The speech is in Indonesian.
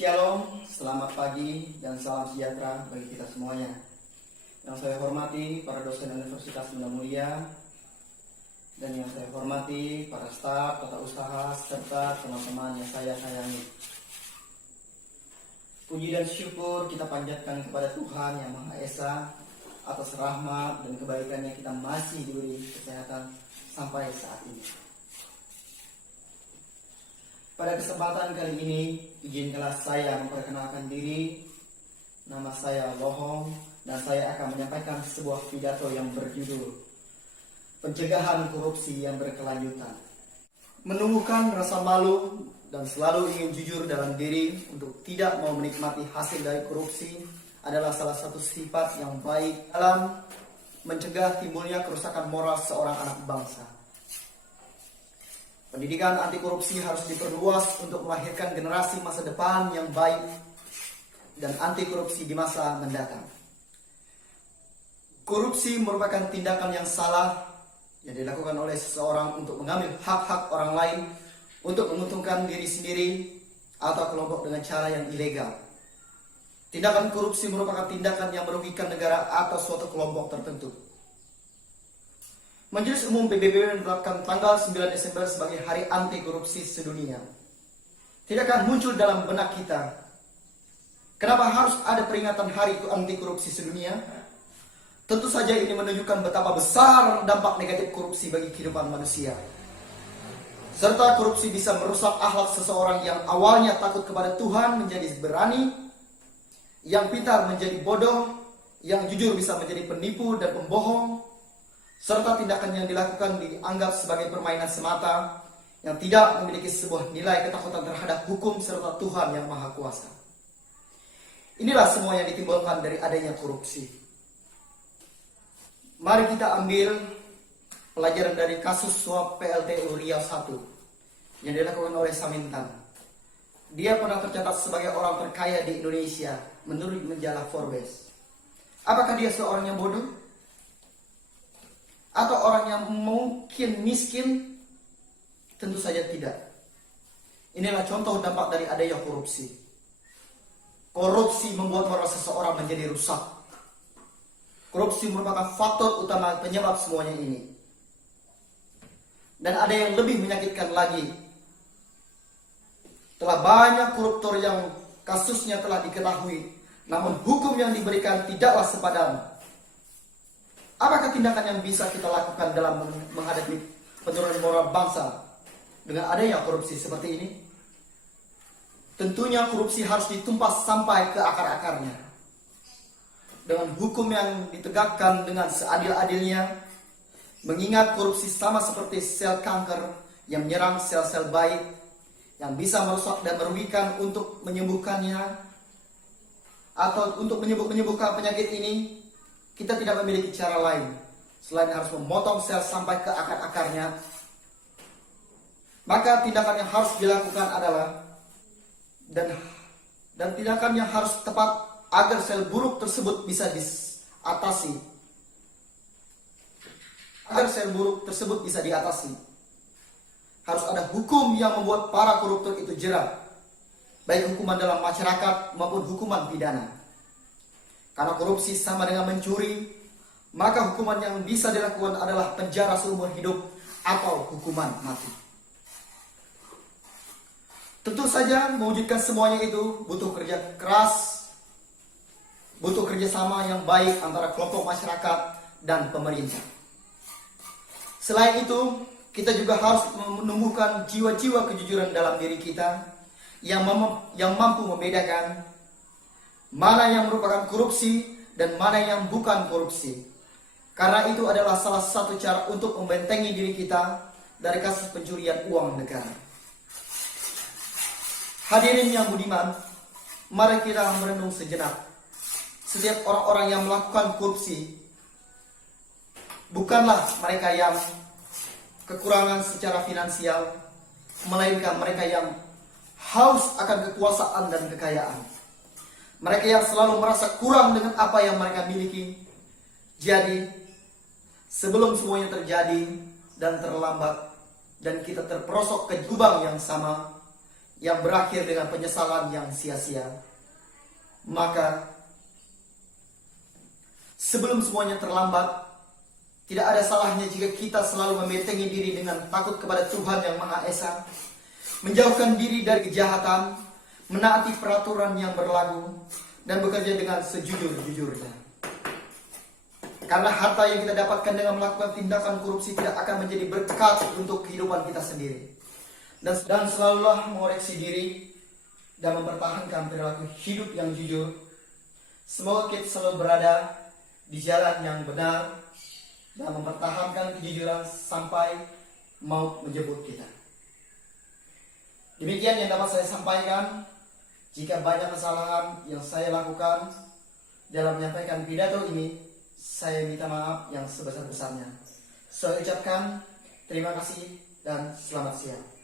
Shalom, selamat pagi dan salam sejahtera bagi kita semuanya. Yang saya hormati para dosen Universitas Bunda Mulia dan yang saya hormati para staf, tata usaha, serta teman-teman yang saya sayangi. Puji dan syukur kita panjatkan kepada Tuhan Yang Maha Esa atas rahmat dan kebaikannya kita masih diberi kesehatan sampai saat ini. Pada kesempatan kali ini, izinkanlah saya memperkenalkan diri. Nama saya Lohong dan saya akan menyampaikan sebuah pidato yang berjudul Pencegahan Korupsi yang Berkelanjutan. Menumbuhkan rasa malu dan selalu ingin jujur dalam diri untuk tidak mau menikmati hasil dari korupsi adalah salah satu sifat yang baik dalam mencegah timbulnya kerusakan moral seorang anak bangsa. Pendidikan anti korupsi harus diperluas untuk melahirkan generasi masa depan yang baik dan anti korupsi di masa mendatang. Korupsi merupakan tindakan yang salah yang dilakukan oleh seseorang untuk mengambil hak-hak orang lain untuk menguntungkan diri sendiri atau kelompok dengan cara yang ilegal. Tindakan korupsi merupakan tindakan yang merugikan negara atau suatu kelompok tertentu. Majelis Umum PBB menetapkan tanggal 9 Desember sebagai Hari Anti Korupsi Sedunia. Tidakkah muncul dalam benak kita, kenapa harus ada peringatan Hari Anti Korupsi Sedunia? Tentu saja ini menunjukkan betapa besar dampak negatif korupsi bagi kehidupan manusia. Serta korupsi bisa merusak akhlak seseorang yang awalnya takut kepada Tuhan menjadi berani, yang pintar menjadi bodoh, yang jujur bisa menjadi penipu dan pembohong, serta tindakan yang dilakukan dianggap sebagai permainan semata yang tidak memiliki sebuah nilai ketakutan terhadap hukum serta Tuhan yang Maha Kuasa. Inilah semua yang ditimbulkan dari adanya korupsi. Mari kita ambil pelajaran dari kasus suap PLTU Riau 1 yang dilakukan oleh Samintan. Dia pernah tercatat sebagai orang terkaya di Indonesia menurut majalah Forbes. Apakah dia seorang yang bodoh? Atau orang yang mungkin miskin? Tentu saja tidak. Inilah contoh dampak dari adanya korupsi. Korupsi membuat moral seseorang menjadi rusak. Korupsi merupakan faktor utama penyebab semuanya ini. Dan ada yang lebih menyakitkan lagi. Telah banyak koruptor yang kasusnya telah diketahui, namun hukum yang diberikan tidaklah sepadan. Apakah tindakan yang bisa kita lakukan dalam menghadapi penurunan moral bangsa dengan adanya korupsi seperti ini? Tentunya korupsi harus ditumpas sampai ke akar-akarnya. Dengan hukum yang ditegakkan dengan seadil-adilnya, mengingat korupsi sama seperti sel kanker yang menyerang sel-sel baik, yang bisa merusak dan merugikan untuk menyembuhkannya, atau untuk menyembuhkan penyakit ini. Kita tidak memiliki cara lain selain harus memotong sel sampai ke akar-akarnya. Maka tindakan yang harus dilakukan adalah dan tindakan yang harus tepat agar sel buruk tersebut bisa diatasi. Agar sel buruk tersebut bisa diatasi, harus ada hukum yang membuat para koruptor itu jera, baik hukuman dalam masyarakat maupun hukuman pidana. Karena korupsi sama dengan mencuri, maka hukuman yang bisa dilakukan adalah penjara seumur hidup atau hukuman mati. Tentu saja mewujudkan semuanya itu butuh kerja keras, butuh kerjasama yang baik antara kelompok masyarakat dan pemerintah. Selain itu, kita juga harus menumbuhkan jiwa-jiwa kejujuran dalam diri kita yang mampu membedakan mana yang merupakan korupsi dan mana yang bukan korupsi. Karena itu adalah salah satu cara untuk membentengi diri kita dari kasus pencurian uang negara. Hadirin yang budiman, mari kita merenung sejenak. Setiap orang-orang yang melakukan korupsi bukanlah mereka yang kekurangan secara finansial, melainkan mereka yang haus akan kekuasaan dan kekayaan. Mereka yang selalu merasa kurang dengan apa yang mereka miliki. Jadi, sebelum semuanya terjadi dan terlambat, dan kita terperosok ke lubang yang sama, yang berakhir dengan penyesalan yang sia-sia. Maka sebelum semuanya terlambat, tidak ada salahnya jika kita selalu membentengi diri dengan takut kepada Tuhan yang Maha Esa, menjauhkan diri dari kejahatan, menaati peraturan yang berlaku, dan bekerja dengan sejujur-jujurnya. Karena harta yang kita dapatkan dengan melakukan tindakan korupsi tidak akan menjadi berkat untuk kehidupan kita sendiri. Dan selalulah mengoreksi diri dan mempertahankan perilaku hidup yang jujur. Semoga kita selalu berada di jalan yang benar dan mempertahankan kejujuran sampai maut menjemput kita. Demikian yang dapat saya sampaikan. Jika banyak kesalahan yang saya lakukan dalam menyampaikan pidato ini, saya minta maaf yang sebesar-besarnya. Saya ucapkan terima kasih dan selamat siang.